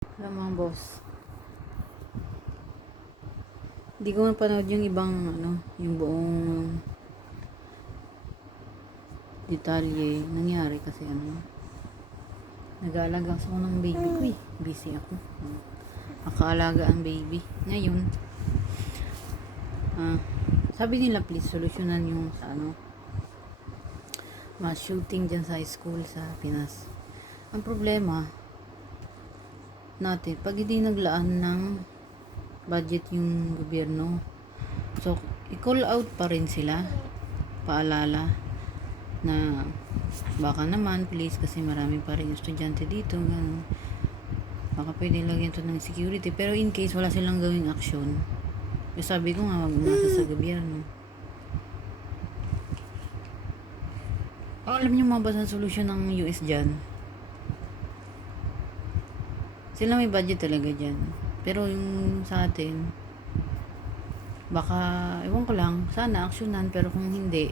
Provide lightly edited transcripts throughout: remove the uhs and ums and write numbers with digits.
Alam mga boss, hindi ko mapanood yung ibang yung buong detalye nangyari kasi nag-aalaga ako ng baby ko eh. Busy ako. Nakaalaga ang baby. Ngayon, sabi nila please solusyonan yung sa mass shooting dyan sa school sa Pinas. Ang problema natin, pag hindi naglaan ng budget yung gobyerno, so i-call out pa rin sila, paalala na baka naman please kasi marami pa rin estudyante dito, ganun. Baka pwede lagyan to ng security, pero in case wala silang gawing action, sabi ko nga wag umasa sa gobyerno. Alam niyo mga ba sa solusyon ng US dyan? Sila may budget talaga dyan, pero yung sa atin baka ewan ko lang, sana aksyonan, pero kung hindi,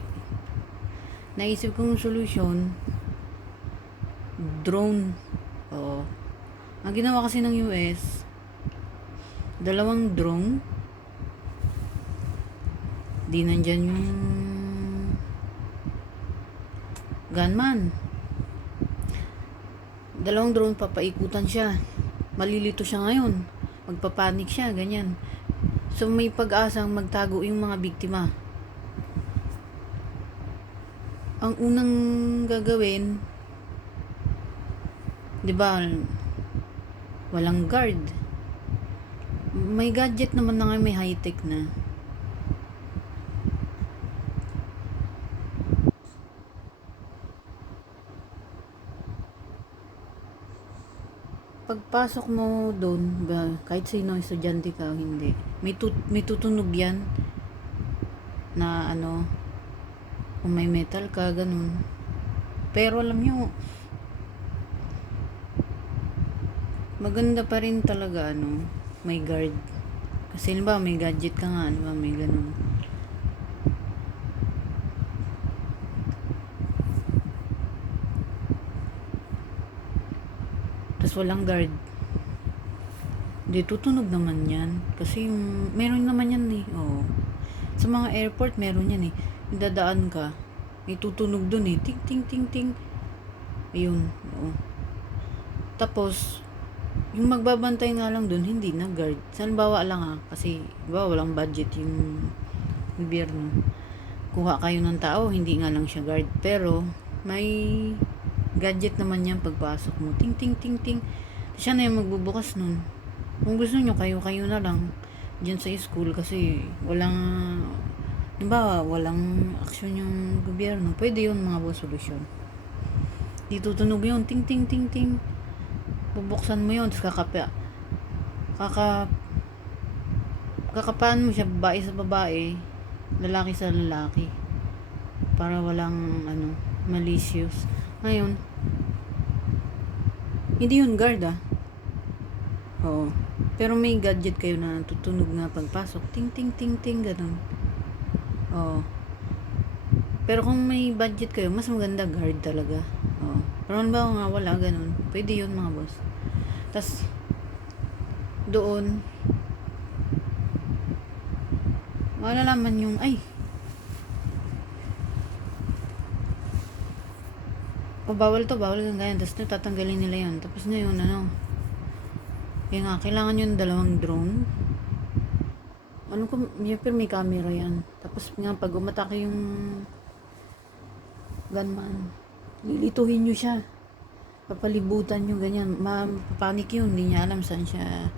naisip kong solusyon, drone. Oo. Ang ginawa kasi ng US, 2 drone, di nandyan yung gunman. 2 drone, papaikutan siya. Malilito siya ngayon. Magpapanik siya, ganyan. So may pag-asang magtago yung mga biktima. Ang unang gagawin, 'di ba? Walang guard. May gadget naman na ngayon, may high-tech na. Pagpasok mo doon, kahit sino estudyante ka o hindi, may tutunog yan na kung may metal ka, ganun. Pero alam nyo, maganda pa rin talaga may guard. Kasi may gadget ka nga, may ganun. Tapos walang guard. Di tutunog naman yan. Kasi meron naman yan eh. Oo. Sa mga airport, meron yan eh. Dadaan ka, may tutunog dun eh. Ting, ting, ting, ting. Ayun. Oo. Tapos, yung magbabantay nga lang dun, hindi na guard. Halimbawa lang kasi walang budget yung gobyerno. Kuha kayo ng tao, hindi nga lang siya guard. Pero, may gadget naman yan pagpasok mo. Ting, ting, ting, ting. Siya na yung magbubukas nun. Kung gusto nyo, kayo na lang dyan sa school kasi walang aksyon yung gobyerno. Pwede yun mga boss, solusyon. Di tutunog yun. Ting, ting, ting, ting. Bubuksan mo yun. Tapos kakapaan mo siya, babae sa babae, lalaki sa lalaki. Para walang malicious. Ngayon, hindi yun guard Oo. Pero may gadget kayo na tutunog na pagpasok. Ting, ting, ting, ting, ganun. Oo. Pero kung may budget kayo, mas maganda guard talaga. Oo. Pero nga wala, ganun. Pwede yun mga boss. Tas doon, malalaman yung, bawal kang ganyan. Tapos tatanggalin nila yun. Tapos ngayon, kaya nga, kailangan yung 2 drone. Pero may camera yan. Tapos nga, pag umatake yung gunman, lilituhin nyo siya. Papalibutan nyo, ganyan. Mapapanik yun. Hindi niya alam saan siya.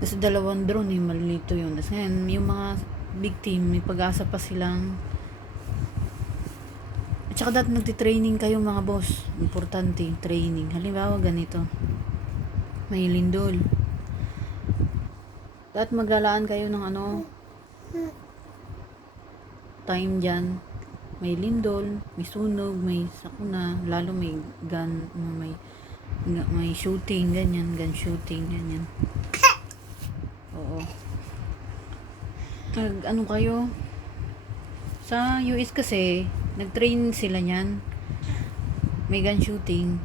Kasi 2 drone, malilito yun. Tapos ngayon, yung mga victim, may pag-asa pa silang. At saka dapat nagtitraining kayo mga boss. Importante, training. Halimbawa, ganito. May lindol. Dapat maglalaan kayo ng time dyan. May lindol, may sunog, may sakuna, lalo may gun, may shooting, ganyan, gun shooting, ganyan. Oo. Kayo? Sa US kasi, nag-train sila niyan. May gun shooting.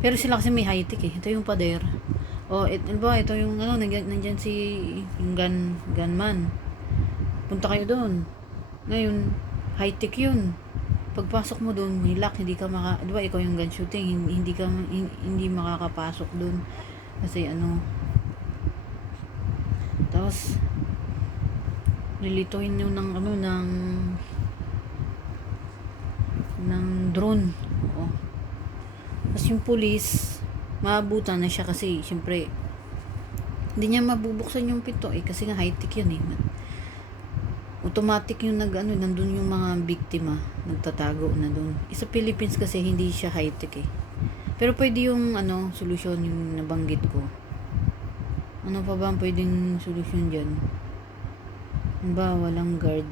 Pero sila kasi may high-tech eh. Ito yung pader. O, ito yung ano, nandyan si yung gunman. Punta kayo doon. Ngayon, high-tech yun. Pagpasok mo doon, may lock, hindi ka di ba ikaw yung gun shooting, hindi makakapasok doon. Kasi ano, tapos, lilituin nyo ng drone. Oo. Tapos yung police, maabutan na siya kasi, syempre, hindi niya mabubuksan yung pinto kasi nga high-tech yun automatic yung nandun yung mga biktima, nagtatago na dun. Sa Philippines kasi hindi siya high-tech pero pwede yung solusyon yung nabanggit ko. Ano pa ba ang pwedeng solusyon dyan? Ba, walang guard.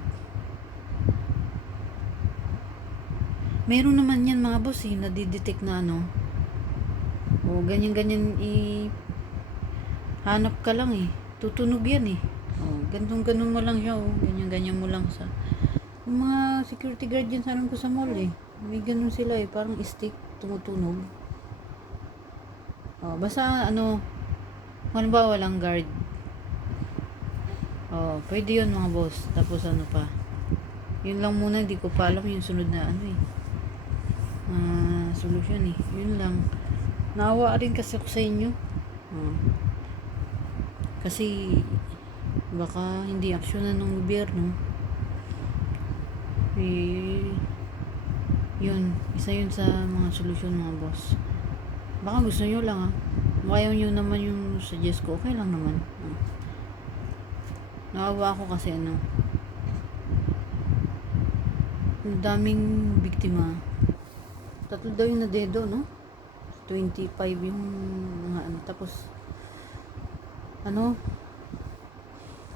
Meron naman yan mga boss nadidetect na o ganyan hanap ka lang tutunog yan o ganun mo lang siya ganyan mo lang sa yung mga security guard dyan ko sa mall may ganun sila parang stick tumutunog basta halimbawa walang guard pwede yun mga boss. Tapos pa yun lang muna, hindi ko pa alam yung sunod na solusyon yun lang. Naawa rin kasi ako sa inyo kasi baka hindi aksyonan ng gobyerno yun, isa yun sa mga solusyon mga boss. Baka gusto nyo lang ayaw nyo naman yung suggest ko, okay lang naman. Naawa ako kasi ang daming biktima. 3 daw yung nadedo 25 yung mga tapos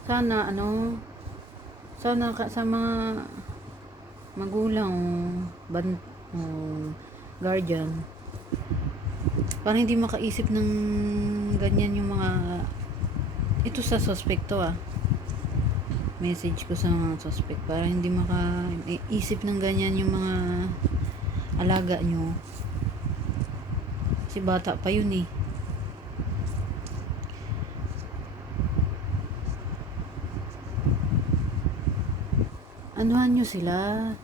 sana sa mga magulang o guardian parang hindi makaisip ng ganyan yung mga ito sa suspecto message ko sa mga suspect para hindi makaisip ng ganyan yung mga alaga nyo kasi bata pa yun anuhan nyo sila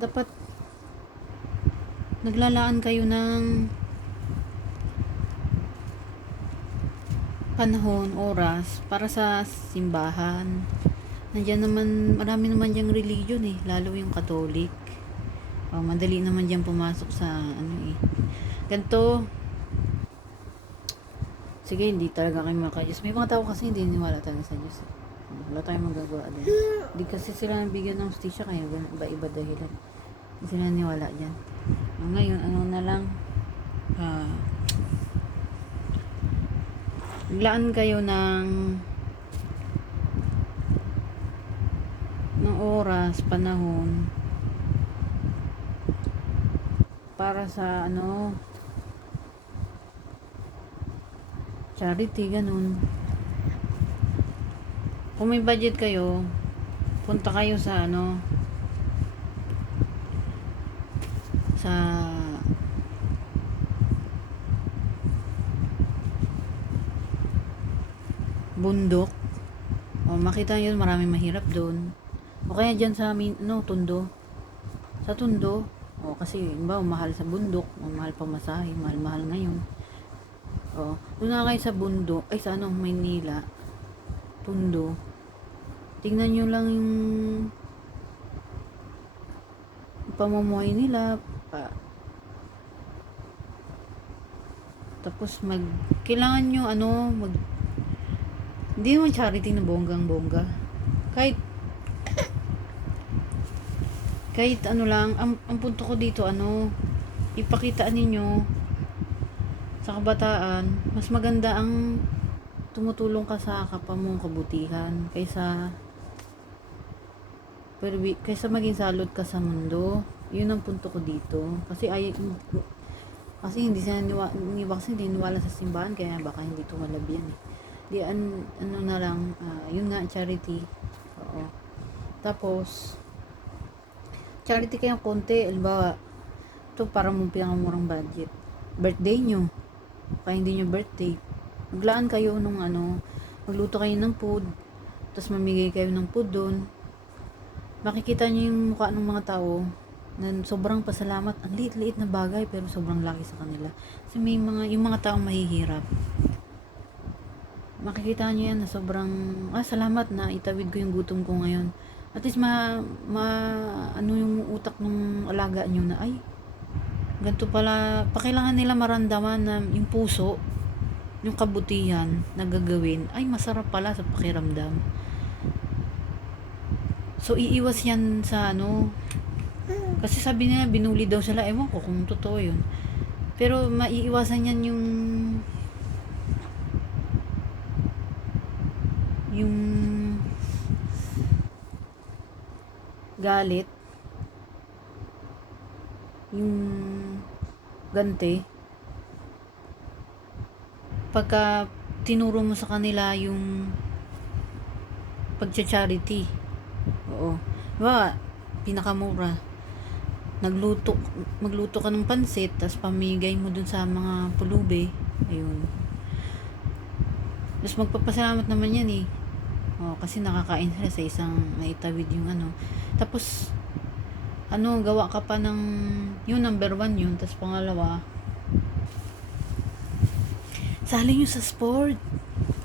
dapat naglalaan kayo ng panahon, oras para sa simbahan. Nandiyan naman, marami naman diyang religion lalo yung Catholic. Madali naman diyang pumasok sa ganito. Sige, hindi talaga kayo maka-Diyos. May mga tao kasi hindi niwala talaga sa Diyos. Wala tayong magagawa din. Hindi kasi sila nabigyan ng hustisya kaya iba dahilan. Hindi sila niwala dyan. Ngayon, na lang laan kayo ng oras, panahon para sa charity, ganun. Kung may budget kayo, punta kayo sa sa bundok makita nyo maraming mahirap doon o kaya dyan sa Tondo sa Tondo kasi mahal sa bundok mahal pamasahe, mahal ngayon doon na kayo sa bundok sa Maynila Tondo tingnan nyo lang yung pamumuhay nila tapos kailangan nyo hindi naman charity na bonggang-bongga. Kahit lang, ang punto ko dito, ipakitaan ninyo sa kabataan, mas maganda ang tumutulong ka sa kapwa mong kabutihan kaysa maging salot ka sa mundo. Yun ang punto ko dito. Kasi hindi sila niwala sa simbahan, kaya baka hindi tumalab yan di na lang yun nga charity tapos Charity kayong konti. Halimbawa, ito para mong pinakamurang budget. Birthday nyo. Kaya hindi nyo birthday. Maglaan kayo nung magluto kayo ng food. Tapos mamigay kayo ng food doon. Makikita nyo yung mukha ng mga tao na sobrang pasalamat. Ang liit-liit na bagay pero sobrang laki sa kanila. Kasi yung mga taong mahihirap. Makikita nyo yan na sobrang, salamat na itawid ko yung gutom ko ngayon. At least ano yung utak ng alaga nyo na, ganito pala, pakailangan nila maramdaman na yung puso, yung kabutihan na gagawin, masarap pala sa pakiramdam. So, iiwas yan sa kasi sabi nila, binuli daw sila, ewan ko kung totoo yun. Pero, maiiwasan yan yung galit, yung ganti, pagka tinuro mo sa kanila yung pagcha-charity. Oo. Diba, pinakamura. Magluto ka ng pansit, tapos pamigay mo dun sa mga pulubi. Ayun. Tapos magpapasalamat naman yan eh. Kasi nakakain sila sa isang naitawid yung Tapos, gawa ka pa ng, yung number 1 yun, tapos pangalawa, sali nyo sa sport.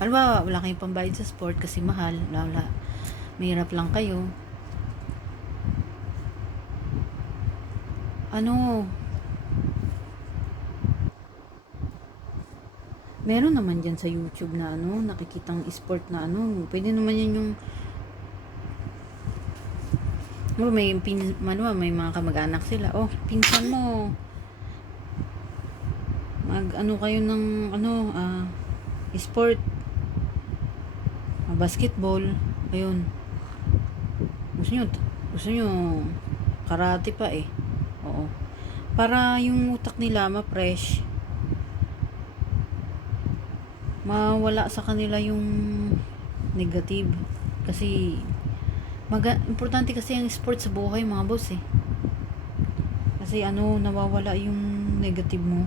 Alam wala kayong pambayad sa sport kasi mahal. Wala. Mahirap lang kayo. Meron naman dyan sa YouTube na nakikitang sport na pwede naman yan yung may mga kamag-anak sila. Pinsan mo. Kayo ng sport. Basketball. Ayun. Gusto nyo karate pa eh. Oo. Para yung utak nila ma-fresh. Mawala sa kanila yung negative. Kasi importante kasi ang sport sa buhay mga boss eh. Kasi nawawala yung negative mo.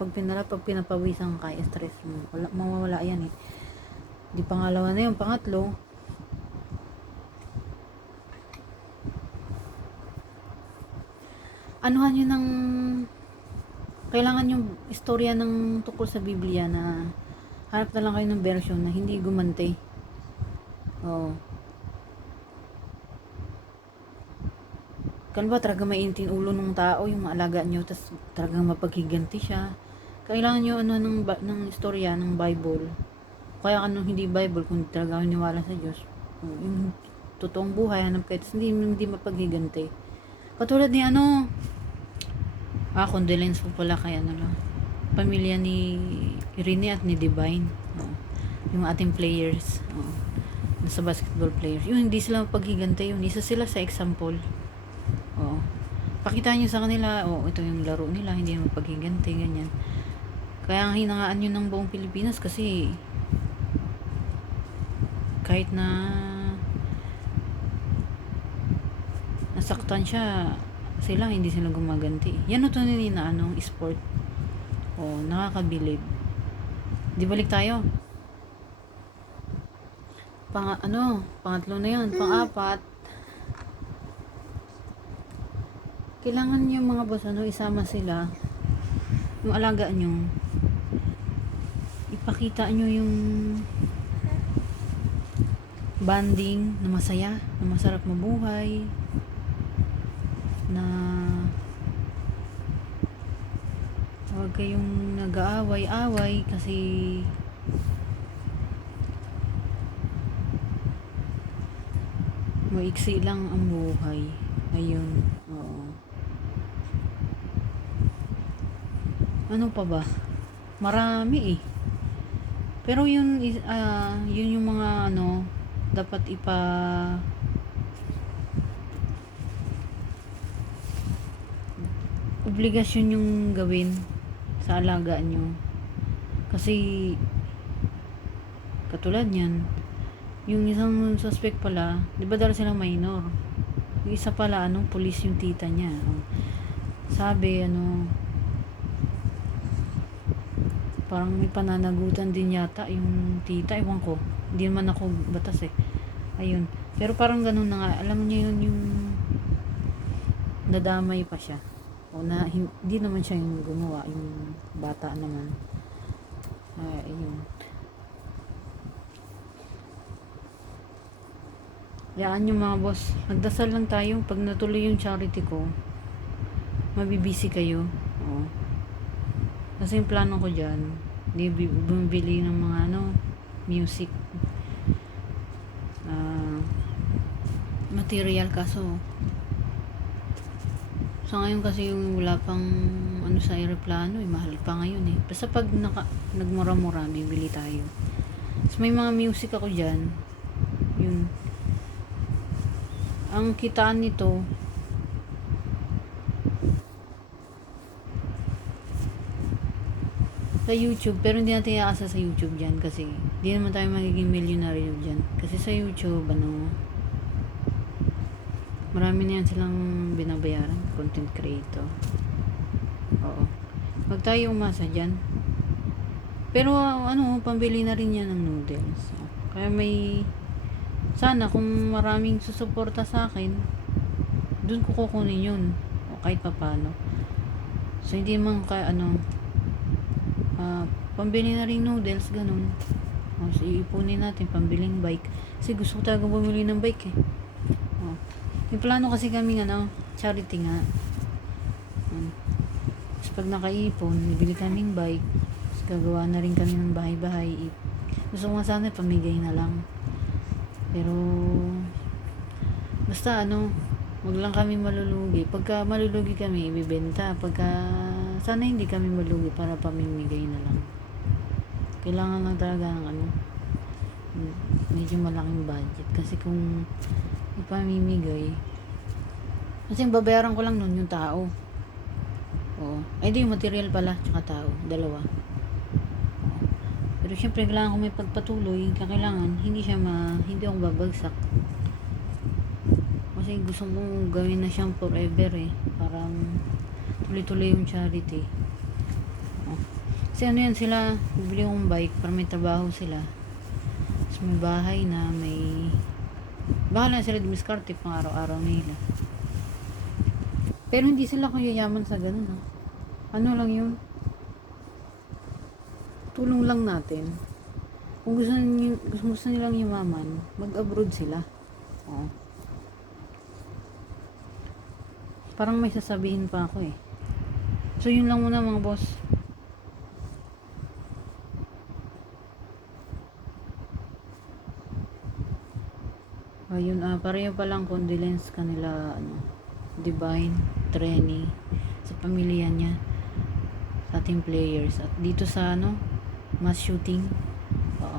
Pag pinapawisan ka, stress mo. Mawawala yan eh. Di pangalawa na yun. Pangatlo, anuhan yun kailangan yung istorya ng tungkol sa Biblia na hanap na lang kayo ng version na hindi gumante. Kan ba talaga maintin ulo ng tao yung maalaga nyo, tas talagang mapaghiganti siya. Kailangan nyo ng istorya ng Bible. Kaya hindi Bible kung talaga niwala sa Diyos. Yung totoong buhay, hanap kayo, tas hindi mapaghiganti. Katulad ni condolence po pala kay pamilya ni Irene at ni Divine. Yung ating players. Sa basketball players. Yung hindi sila mapaghiganti, yun. Isa sila sa example. Pakita nyo sa kanila, ito yung laro nila, hindi naman paghiganti, ganyan. Kaya ang hinangaan nyo ng buong Pilipinas kasi kahit na nasaktan siya, hindi sila gumaganti. Yan ito na sport. Nakakabilib. Di balik tayo. Pangatlo na yun. Pang-apat, kailangan yung mga boss isama sila, yung alaga nyo, ipakita nyo yung bonding na masaya, na masarap mabuhay, na huwag kayong nag-aaway-away kasi maiksi lang ang buhay. Ayun. Ano pa ba? Marami eh. Pero yun yung mga dapat obligasyon yung gawin sa alaga nyo. Kasi katulad yan, yung isang suspect pala, di ba dahil silang minor? Yung isa pala, pulis yung tita niya. Sabi, parang may pananagutan din yata yung tita. Ewan ko. Hindi naman ako batas eh. Ayun. Pero parang ganun na nga. Alam niyo yun, yung nadamay pa siya. O na, hindi naman siya yung gumawa. Yung bata naman. Ayun. Yaan yung mga boss. Magdasal lang tayo. Pag natuloy yung charity ko, mabibisi kayo. Oo. Kasi yung plano ko dyan, bumibili ng mga music. Material kaso. So ngayon kasi yung wala pang sa aeroplano, mahal pa ngayon eh. Basta pag nagmura-mura, bibili tayo. So may mga music ako dyan. Yun. Ang kitaan nito, sa YouTube, pero hindi natin iakasa sa YouTube dyan kasi hindi naman tayo magiging millionaire dyan. Kasi sa YouTube, marami na yan silang binabayaran, content creator. Oo. Huwag tayo umasa dyan. Pero pambili na rin yan ng noodles. Kaya sana kung maraming susuporta sa akin, dun ko kukunin yun. O kahit papano. So hindi man pambili na rin noodles, ganun. O, so iipunin natin pambiling bike. Kasi gusto ko talaga bumili ng bike eh. O, yung plano kasi kami charity nga. So pag nakaipon, bibili kaming bike. Tapos gagawa na rin kami ng bahay-bahay. Gusto ko nga sana pamigay na lang. Pero basta wag lang kami malulugi. Pagka malulugi kami, ibibenta. Pagka sana hindi kami malugi para pamimigay na lang. Kailangan lang talaga ng medyo malaking budget. Kasi kung ipamimigay, kasi babayaran ko lang nun yung tao. Oo. Ay di, yung material pala, tsaka tao. Dalawa. Pero syempre, kailangan ko may pagpatuloy. Kailangan, hindi ako babagsak. Kasi gusto mo gawin na siyang forever eh. Parang tuloy-tuloy yung charity. Kasi yan sila, bibili kong bike para may trabaho sila. Tapos may bahay na, bahala sila dumiskarte pang araw-araw nila. Pero hindi sila yayaman sa ganun ha. Lang yun, tulong lang natin. Kung gusto nilang yumaman, mag-abroad sila. Parang may sasabihin pa ako eh. So yun lang muna mga boss. Ayun, pareho palang condolence kanila Divine, Trenny, sa pamilya niya, sa ating players, at dito sa mass shooting,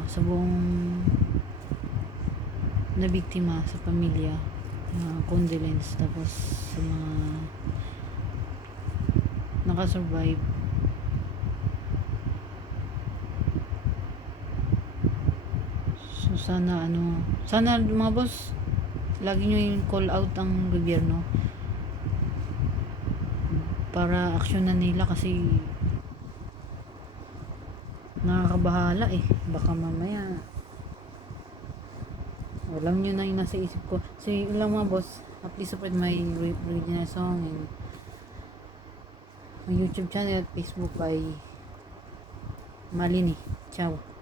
sa buong na biktima, sa pamilya, condolence. Tapos sa mga nakasurvive, so sana mga boss, lagi nyo yung call out ang gobyerno para aksyonan nila kasi nakakabahala eh. Baka mamaya alam nyo na yung nasa isip ko. So yun lang mga boss. Please support my original song and my YouTube channel at Facebook by Malini. Ciao.